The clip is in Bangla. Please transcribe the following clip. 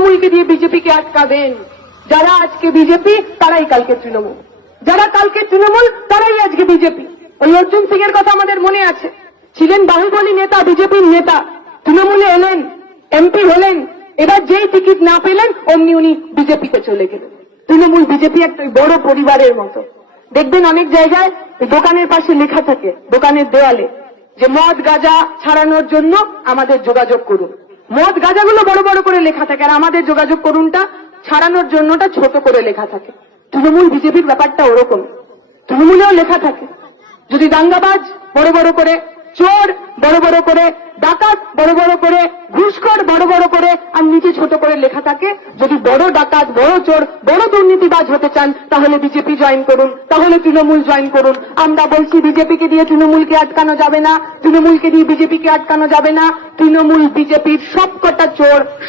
তৃণমূলকে দিয়ে বিজেপিকে আটকাবেন। যারা আজকে বিজেপি তারাই কালকে তৃণমূল, যারা কালকে তৃণমূল তারাই আজকে বিজেপি। ওই অর্জুন সিং এর কথা আমাদের মনে আছে, ছিলেন বাহুবলী নেতা, বিজেপির নেতা, তৃণমূলে এলেন, এমপি হলেন, এবার যেই টিকিট না পেলেন অমনি উনি বিজেপিতে চলে গেলেন। তৃণমূল বিজেপি একটা বড় পরিবারের মতো। দেখবেন অনেক জায়গায় দোকানের পাশে লেখা থাকে, দোকানের দেওয়ালে, যে মদ গাঁজা ছাড়ানোর জন্য আমাদের যোগাযোগ করুন। মদ গাঁজাগুলো বড় বড় করে লেখা থাকে, আর আমাদের যোগাযোগ করুনটা, ছাড়ানোর জন্যটা ছোট করে লেখা থাকে। তৃণমূল বিজেপির ব্যাপারটা ওরকম, তৃণমূলেও লেখা থাকে। যদি দাঙ্গাবাজ বড় বড় করে, চোর বড় বড় করে, ডাকাত বড় বড় করে, ঘুষখোর বড় বড় করে, আর নিচে ছোট করে লেখা থাকে, যদি বড় ডাকাত, বড় চোর, বড় দুর্নীতিবাজ হতে চান তাহলে বিজেপি জয়েন করুন, তাহলে তৃণমূল জয়েন করুন। আমরা বলছি বিজেপিকে দিয়ে তৃণমূলকে আটকানো যাবে না, তৃণমূলকে দিয়ে বিজেপিকে আটকানো যাবে না। তৃণমূল বিজেপির সবকটা চোর,